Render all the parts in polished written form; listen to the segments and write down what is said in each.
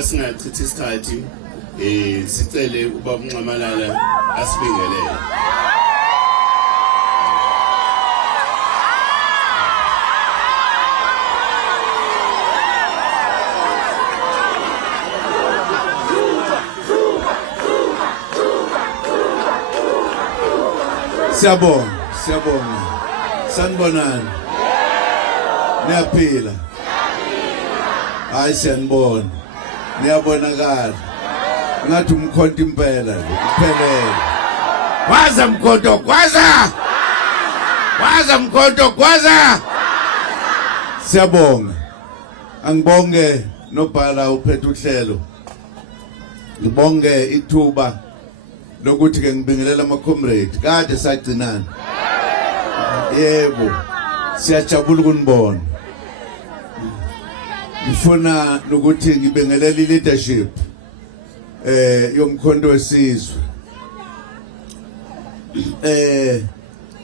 Singachithi isikhathi sicele ubaba uNcamalala asibingelele. Siyabonga. Sanibonani. Niyaphila. Hayi siyanibona. Niyabonakala ngathi umkhonto impela kuphelele. Waza mkhonto kwaza. Siyabonga. Angibonge nobhala uphethe uhlelo. Ngibonge ithuba lokuthi ke ngibingelela ama comrade kade sagcinana. Yebo. Siyajabula ukunibona. Ngifuna ukuthi ngibingelele leadership yomkhonto wesizwe.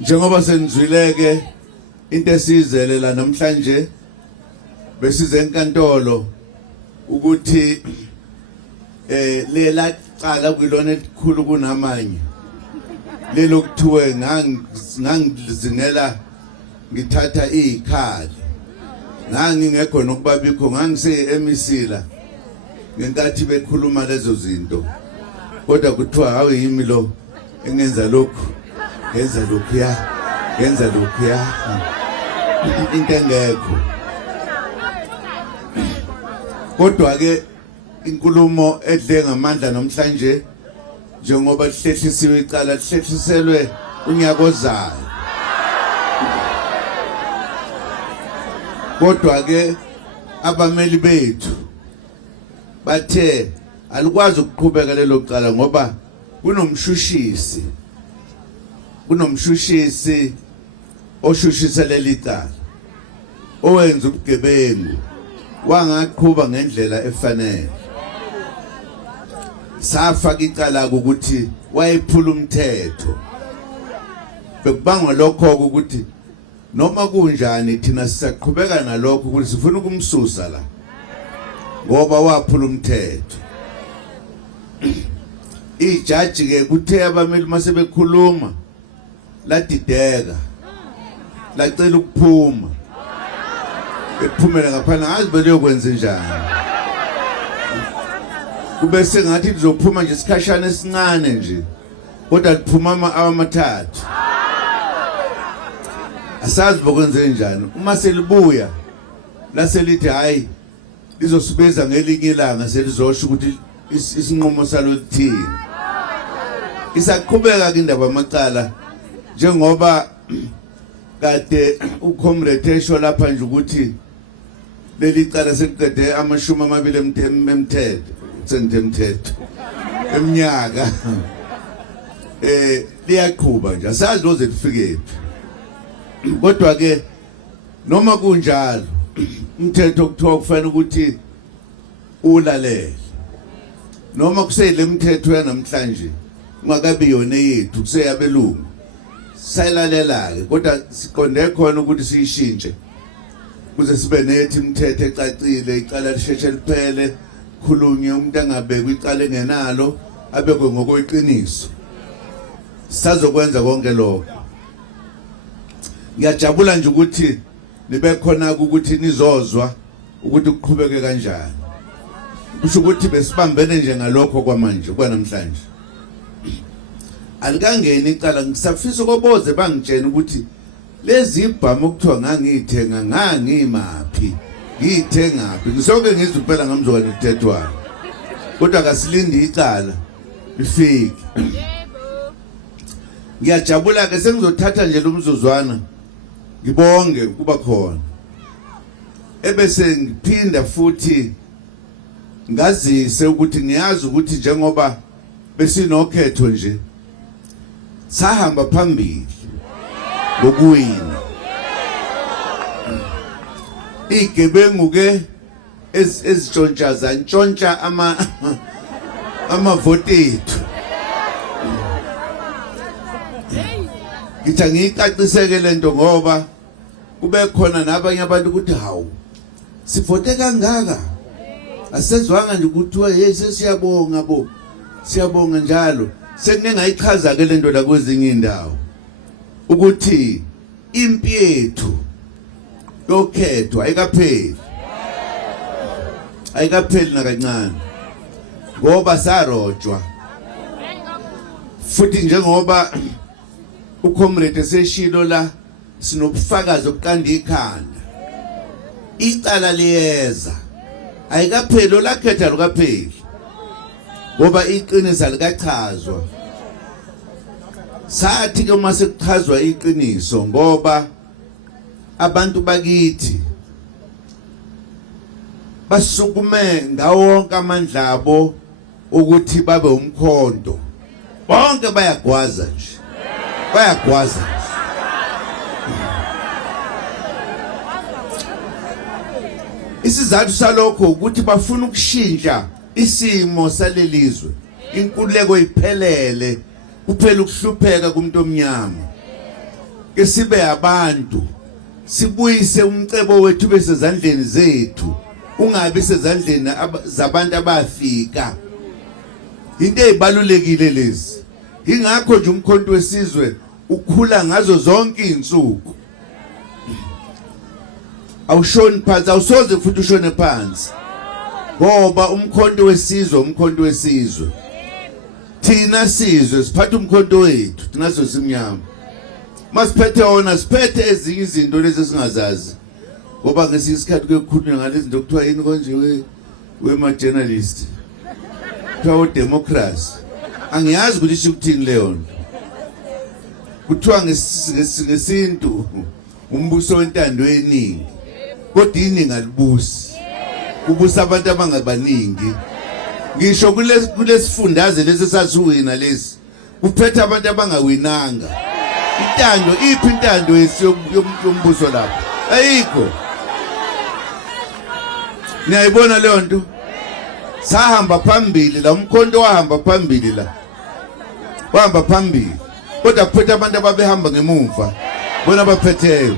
Njengoba senizwileke into esizele la namhlanje besize enkantolo ukuthi lela cala kwilona elikhulu kunamanye lelokuthiwe ngangizingela ngithatha izikhali ngangingekho nokubabikho ngangise emisila ngenkathi bekhuluma lezo zinto kodwa kuthiwa hawe yimi lo engenza lokhu yenza lokhu ya into engekho kodwa ke inkulumo edle ngamandla namhlanje njengoba lihlehlisiwe icala lihlehliselwe unyaka ozayo. Kodwa ke abameli bethu bathe alikwazi ukuqhubeka lelo cala ngoba kunomshushisi oshushisa leli cala owenza ubugebengu wangaqhubeka ngendlela efanele. Safaka icala ukuthi wayephula umthetho bekubangwa lokho ukuthi noma kunjani thina sisaqhubeka nalokho ukuthi sifuna ukumsusa la ngoba waphula umthetho. Ijaji ke kuthe abameli mase bekhuluma ladideka lacela ukuphuma bephumela ngaphandle ngazi beliyokwenza njani kube sengathi lizophuma nje isikhashana esincane nje kodwa liphuma amathathu. Asazi bokwenze njani uma selibuya laselithi hayi lizosibeza ngelinye ilanga selizosho ukuthi isinqumo salo lithini. Isaqhubeka indaba amacala njengoba kade ucomrade esho lapha nje ukuthi leli cala sekuqede amashumi amabili emthetho eminyaka liyaqhubeka nje asazi loze lifikephi. Kodwa ke noma kunjalo umthetho kuthiwa kufanele ukuthi ulalele noma kusele imithetho yanamhlanje ungakabi yona yethu kuseyabelungu sayilalela ke kodwa siqonde khona ukuthi siyishintshe kuze sibe nethi imithetho ecacile icala lisheshe liphele khulunye umuntu angabekwe icala engenalo abekwe ngokweqiniso. Sizokwenza konke lokho. Ngiyajabula nje ukuthi nibe khona ukuthi nizozwa ukuthi kuqhubeke kanjani. Kusho ukuthi besibambene nje ngalokho kwamanje kwanamhlanje. Alikangeni icala ngisafisa ukuboze bangitshena ukuthi lezi ibhamu okuthiwa ngangithenga ngangimaphi ngithengaphi ngisonke ngizwe phela ngamzoka nethethwayo kodwa kasilindi icala lifike. Ngiyajabula ke sengizothatha nje lo mzuzwana ngibonge kuba khona ebese ngiphinda futhi ngazise ukuthi ngiyazi ukuthi njengoba besinokhetho nje sahamba phambili ngokuwina. Igebengu ke ezitshontsha amavote ethu. Ngithi ngiyicaciseke lento ngoba kube khona nabanye abantu ukuthi hawu sivote kangaka Asezwanga nje ukuthiwa hey sesiyabonga bo. Siyabonga njalo. Sengike ngayichaza ke lento la kwezinye indawo. Ukuthi impi yethu yokhethwa ayikapheli. Ayikapheli nakancane. Ngoba sarojwa. Futhi njengoba ucomrade seshilo la sinobufakazi obuqanda ikhanda. Icala liyeza. Ayikapheli lakhetha lukapheli. Ngoba iqiniso alikachazwa. Sathi ke uma sekuchazwa iqiniso ngoba abantu bakithi basukume ngawonke amandla abo ukuthi babe umkhonto. Bonke bayagwaza nje. Bayagwaza nje. Isizathu salokho ukuthi bafuna ukushintsha isimo salelizwe. Inkululeko iphelele. Kuphela ukuhlupheka kumuntu omnyama. Ke sibe abantu. Sibuyise umcebo wethu bese ezandleni zethu. Ungabi sezandleni zabantu abafika. Into ezibalulekile lezi. Ingakho nje umkhonto wesizwe ukhula ngazo zonke izinsuku. Awushoni phansi, awusoze futhi ushone phansi. Ngoba umkhonto wesizwe. Thina sizwe siphatha umkhonto wethu, thina sosimnyama. Masiphethe wona siphethe ezinye izinto lezi singazazi. Ngoba ngesikhathi kukhulunywa ngalezi zinto kuthiwa yini konje wema journalist. Kuthiwa democracy. Angiyazi ukuthi isho ukuthini leyo nto. Kuthiwa ngesintu umbuso wentando yeningi. Kodwa iningi alibusi. Kubusa abantu abangabaningi. Ngisho kulesifundaze lesi sasiwina lesi. Kuphethe abantu abangawinanga. Intando yombuso lapho. Ayikho. Niyayibona leyo nto? Sahamba phambili la umkhonto wahamba phambili la. Wahamba phambili. Kodwa kuphethe abantu ababehamba ngemuva. Bona baphetheyo.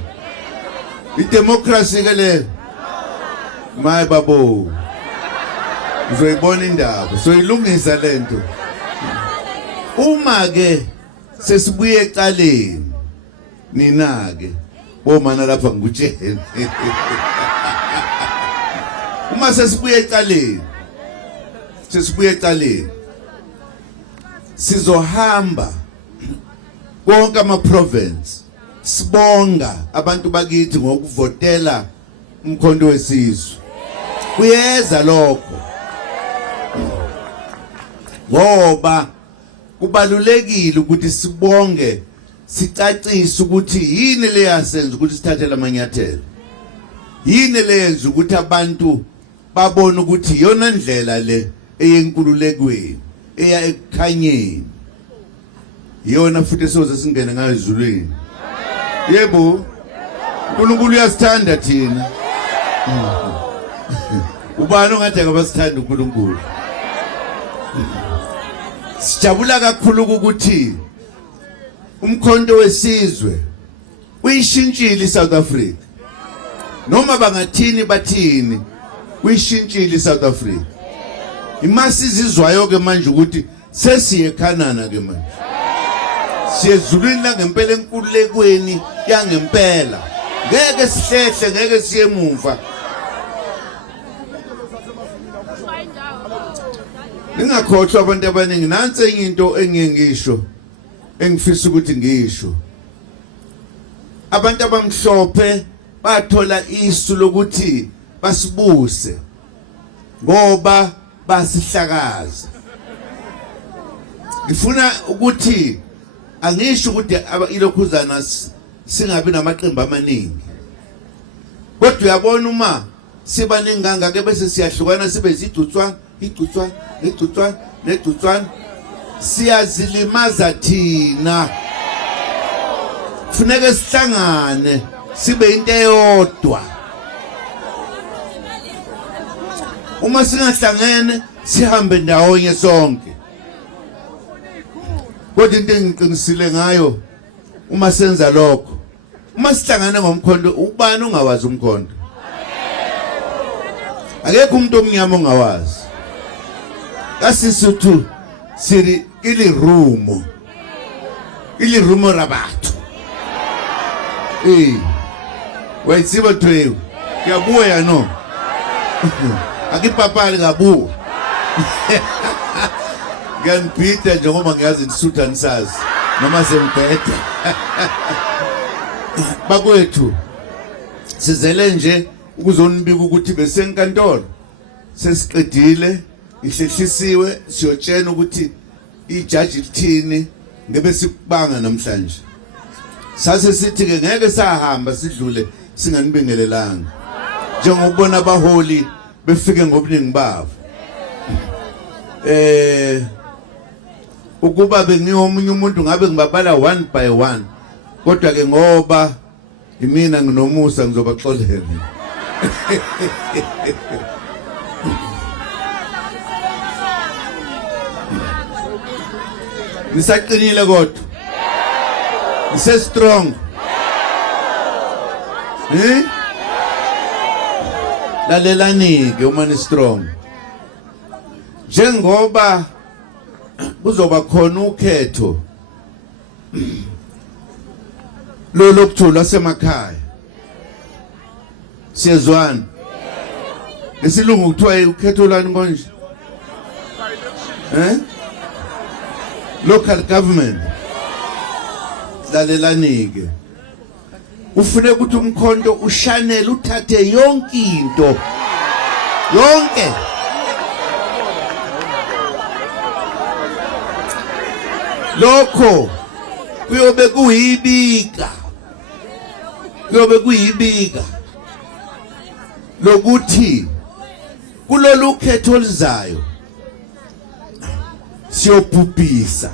Idemocracy ke le. My babo. Uzoyibona indaba. Soyilungisa lento. Uma ke sesibuye ecaleni. Nina ke bomana lapha ngikutshene. Uma sesibuye ecaleni. Sizohamba konke ama-province. Sibonga abantu bakithi ngokuvotela umkhonto wesizwe. Kuyeza lokho. Ngoba kubalulekile ukuthi sibonge sicacise ukuthi yini le yasenza ukuthi sithathele amanyathelo. Yini le yenza ukuthi abantu babone ukuthi yona ndlela le eyenkululekweni eya ekukhanyeni. Yona futhi soze singene ngayo ezulwini. Yebo. uNkulunkulu uyasithanda thina. Ubani ongathi akabasithanda uNkulunkulu? Sijabula kakhulu ukuthi umkhonto wesizwe uyishintshile iSouth Africa. Noma bangathini bathini uyishintshile iSouth Africa. Imasizizwayo ke manje ukuthi sesiye eKhanana ke manje. Siyezulwini la ngempela enkululekweni yangempela. Ngeke sihlehle, ngeke siye emuva. Ningakhohlwa abantu abaningi nansi enye into engiyengisho engifisa ukuthi ngisho. Abantu abamhlophe bathola isu lokuthi basibuse ngoba basihlakaza. Ngifuna ukuthi angisho ukuthi ilokhuzana singabi namaqembu amaningi. Kodwa uyabona uma siba ninganga ke bese siyahlukana sibe izidutswana, nedutswana siyazilimaza thina. Kufuneka sihlangane sibe into eyodwa. Uma singahlangene sihambe ndawonye sonke. Kodwa into engiqinisile ngayo uma senza lokho, uma sihlangane ngomkhonto, ubani ongawazi umkhonto? Akekho umuntu omnyama ongawazi. Kasisuthu siri ilirumo rabatho. Wayitsiba twewe. Kuyabuya no. Akipapali kabuya. Ngiyangipita njengoba ngiyazi isutha nisazi noma sembhede. Bakwethu sizele nje ukuzonibika ukuthi besenkantolo sesiqedile ihlehlisiwe siyotshena ukuthi ijaji lithini ngebe sikubanga namhlanje. Sase sithi ke ngeke sahamba sidlule singanibingelelanga njengokubona abaholi befike ngobuningi babo. Ukuba bengiyomunye umuntu ngabe ngibabala one by one, kodwa ke ngoba imina nginomusa ngizobaxolela. Nisaqinile kodwa. Nise strong. Lalelani-ke uma ni strong. Njengoba kuzoba khona ukhetho lokuthola semakhaya. Siyezwana. Lesilungu kuthiwa ukhetho lani konje? Local government. Lalelani-ke. Ufune ukuthi umkhonto ushanele uthathe yonke into. Yonke. Lokho kuyobe kuyibika. Lokuthi kulolu khetho lizayo siyobhubhisa.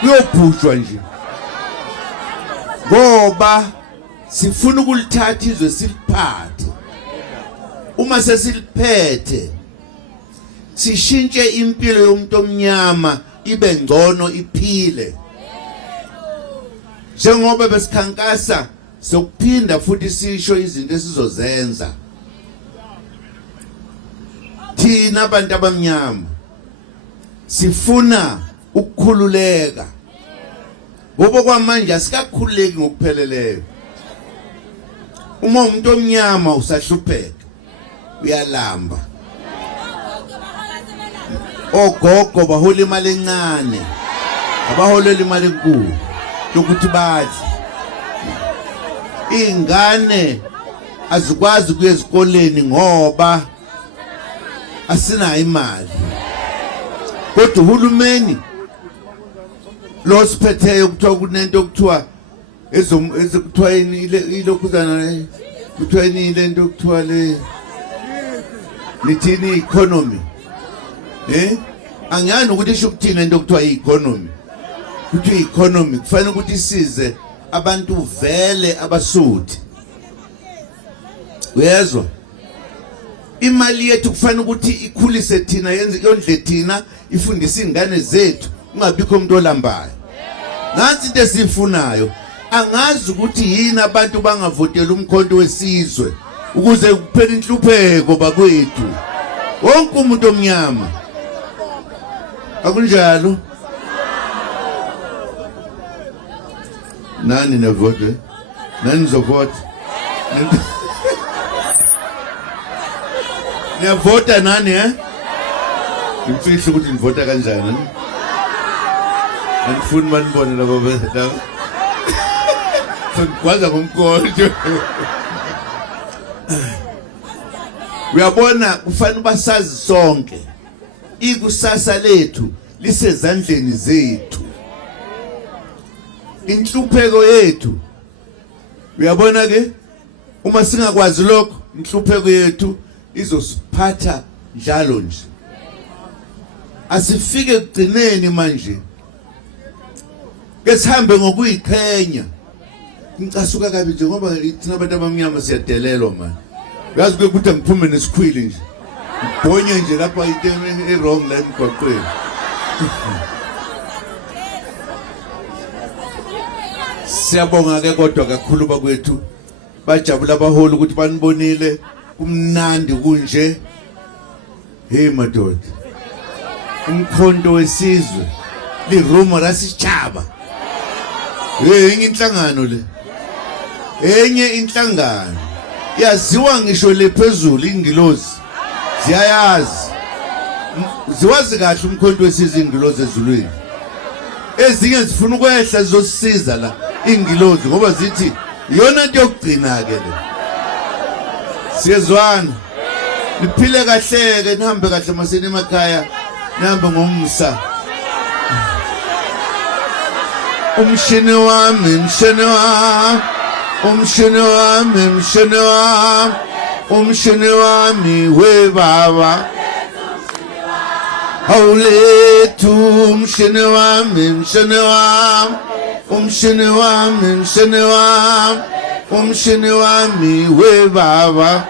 Kuyobhujwa nje. Ngoba sifuna ukulithatha izwe siliphathe. Uma sesiliphethe sishintshe impilo yomuntu omnyama ibe ngcono iphile. Njengoba besikhankasa sokuphinda futhi sisho izinto esizozenza. Thina abantu abamnyama sifuna ukukhululeka. Ngoba kwamanje asikakhululeki ngokupheleleyo. Uma umuntu omnyama usahlupheka uyalamba. Ogogo bahola imali encane, abaholela imali enkulu yokuthi badle. Ingane azikwazi kuya ezikoleni ngoba asinayo imali. Kodwa uhulumeni lo siphetheyo kuthiwa kunento okuthiwa ezokuthiwa ilokhuzana kuthiwa ile nto okuthiwa le lithini economy. Angiyani ukuthi isho ukuthini into okuthiwa i-economy. Kuthi i-economy kufanele ukuthi isize abantu vele abasuthi. Uyezwa? Imali yethu kufanele ukuthi ikhulise thina, yenze yondle thina, ifundise ingane zethu, ungabikho umuntu olambayo. Nansi into esifunayo. Angazi ukuthi yini abantu bangavotela umkhonto wesizwe ukuze kuphele inhlupheko bakwethu. Wonke umuntu omnyama. Akunjalo. Nani navote? Nani zovota? Niyavota nani Ngimfihla ukuthi nivota kanjani. Angifuni manibone labo beta. Ngikwaza ngomkhonto. Uyabona kufanele basazi sonke. Ikusasa lethu lisezandleni zethu. Inhlupheko yethu. Uyabona ke uma singakwazi lokho inhlupheko yethu izosiphatha njalo nje. Asifike ekugcineni manje. Ke sihambe ngokuyiqhenya. Ngicasuka kabi nje ngoba thina abantu abamnyama siyadelelwa manje. Uyazi ukuthi ngiphume nesikhwili nje. Bonye nje lapha iteme wrong line kwaphela. Siyabonga ke kodwa kakhulu bakwethu bajabula abaholi ukuthi banibonile kumnandi kunje Hey madoda. Umkhonto wesizwe lirumo lasitshaba. Enye inhlangano le. Enye inhlangano. Yaziwa ngisho lephezulu ingilozi. Siyayazi. Ziwazi kahle umkhonto wesizwe ingilozi ezulwini. Ezinye zifuna ukwehla zizosiza la ingilozi ngoba zithi iyona into yokugcina ke le. Siyezwana. Niphile kahle ke nihambe kahle masini emakhaya. Nihambe ngomsa. Umshini wami, mshini wami. Umshini wami, mshini wami. Umshini wami we baba. Hawulethu umshini wami, mshini wami. Umshini wami, mshini wami. Umshini wami we baba.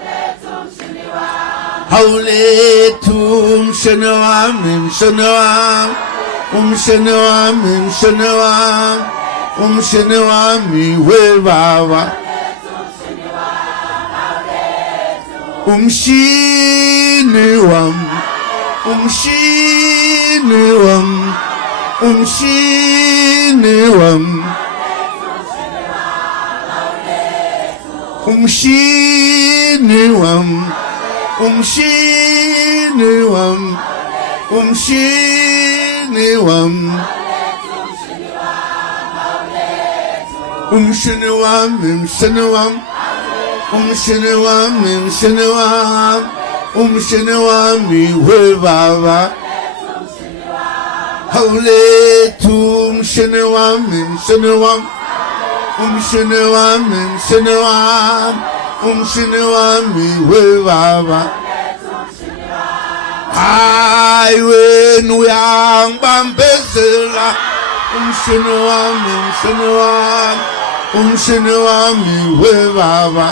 Hawulethu umshini wami, mshini wami. Umshini wami, mshini wami. Umshini wami we baba. Umshini wami. Umshini wami. Umshini wami. Umshini wami. Umshini wami. Umshini wami. Umshini wami, mshini wami. Umshini wami, mshini wami. Umshini wami we baba. Hawulethu umshini wami, mshini wami. Umshini wami, mshini wami. Umshini wami we baba. Hayi wena uyangibambezela. Umshini wami, mshini wami. Umshini wami we baba.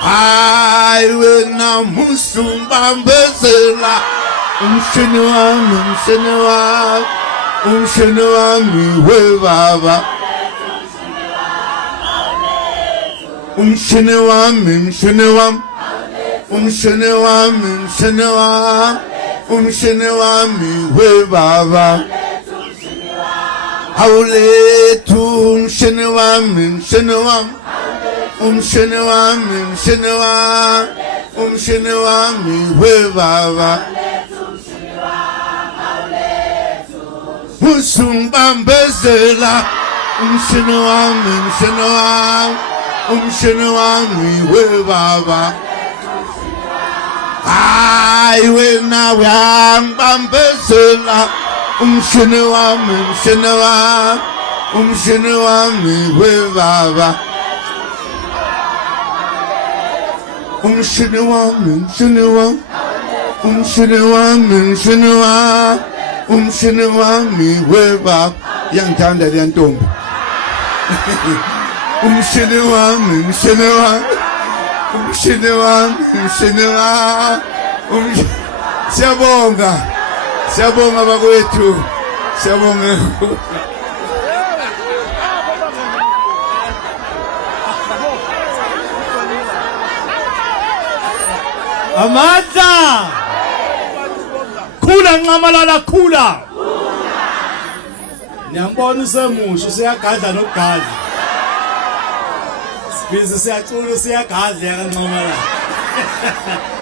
Hayi wena musungibambezela. Umshini wami, mshini wami. Umshini wami we baba. Umshini wami, mshini wami. Umshini wami, mshini wami. Umshini wami we baba. Hawulethu umshini wami, mshini wami. Umshini wami, mshini wami. Umshini wami we baba. Musungibambezela. Umshini wami, mshini wami. Umshini wami we baba. Hayi wena uyangibambezela. Umshini wami, mshini wami. Umshini wami we baba. Umshini wami, mshini wami. Umshini wami, mshini wami. Umshini wami we baba. Iyangithanda le ntombi. Umshini wami, mshini wami. Umshini wami, mshini wami. Siyabonga. Siyabonga bakwethu. Siyabonga. Amandla. Khula Ncamalala khula. Niyambona usemusha siyagadla nokugadla. Sibizi siyacula siyagadla kaNcamalala.